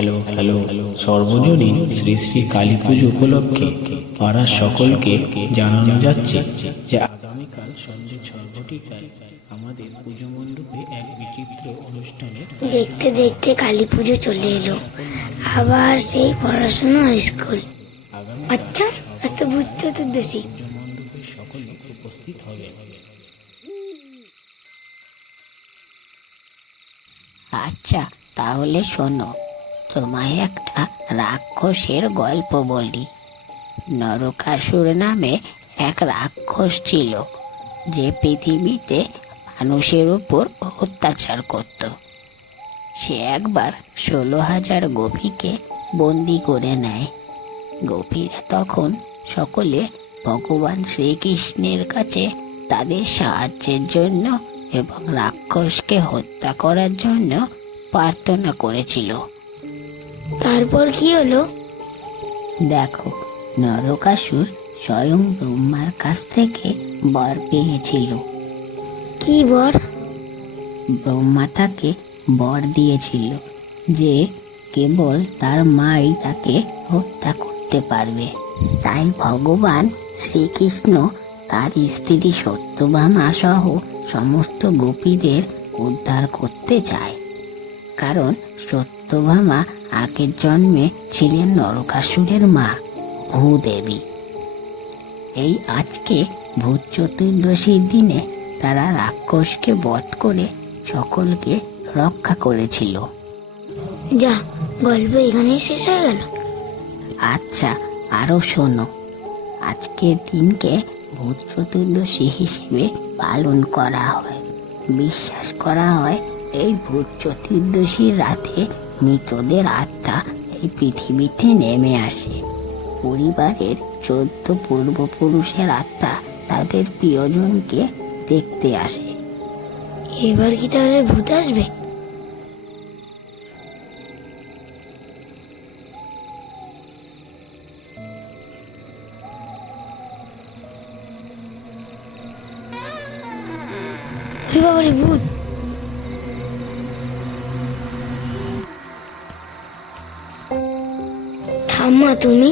Hello hello সর্বজনীন শ্রী শ্রী কালী পুজো উপলক্ষে পাড়ার সকলকে জানানো যাচ্ছে যে আগামীকাল সন্ধ্যে 6 ঘটিকায় আমাদের পুজো মণ্ডপে এক বিচিত্র অনুষ্ঠানের দেখতে দেখতে কালী পুজো চলে এলো, আবার সেই পড়াশোনা আর স্কুল। আচ্ছা, আজ তো ভূত চতুর্দশী। পুজো মণ্ডপে সকলে উপস্থিত হবে। আচ্ছা, তাহলে শোনো, তোমায় একটা রাক্ষসের গল্প বলি। নরকাসুর নামে এক রাক্ষস ছিল, যে পৃথিবীতে মানুষের উপর অত্যাচার করত। সে একবার 16,000 গোপীকে বন্দি করে নেয়। গোপীরা তখন সকলে ভগবান শ্রীকৃষ্ণের কাছে তাদের সাহায্যের জন্য এবং রাক্ষসকে হত্যা করার জন্য প্রার্থনা করেছিল। তারপর কি হলো? দেখো, নরকাসুর স্বয়ং ব্রহ্মার কাছ থেকে বর পেয়েছিল। কি বর? ব্রহ্মা তাকে বর দিয়েছিল যে কেবল তার মাই তাকে হত্যা করতে পারবে। তাই ভগবান শ্রীকৃষ্ণ তার স্ত্রী সত্যভামা সহ সমস্ত গোপীদের উদ্ধার করতে চায়, কারণ সত্যভামা আগের জন্মে ছিলেন নরকাসুরের মা, ভূদেবী। এই আজকে ভূত চতুর্দশীর দিনে তারা রাক্ষসকে বধ করে সকলকে রক্ষা করেছিল। যা, গল্প এখানেই শেষ হয়ে গেল? আচ্ছা, আরো শোনো। আজকের দিনকে ভূত চতুর্দশী হিসেবে পালন করা হয়। বিশ্বাস করা হয় এই ভূত চতুর্দশীর রাতে মৃতদের আত্মা এই পৃথিবীতে নেমে আসে। পরিবারের 14 পূর্বপুরুষের আত্মা তাদের প্রিয়জনকে দেখতে আসে। এবার কি তাহলে ভূত আসবে? বাবারে, ভূত! ঠাম্মা, তুমি?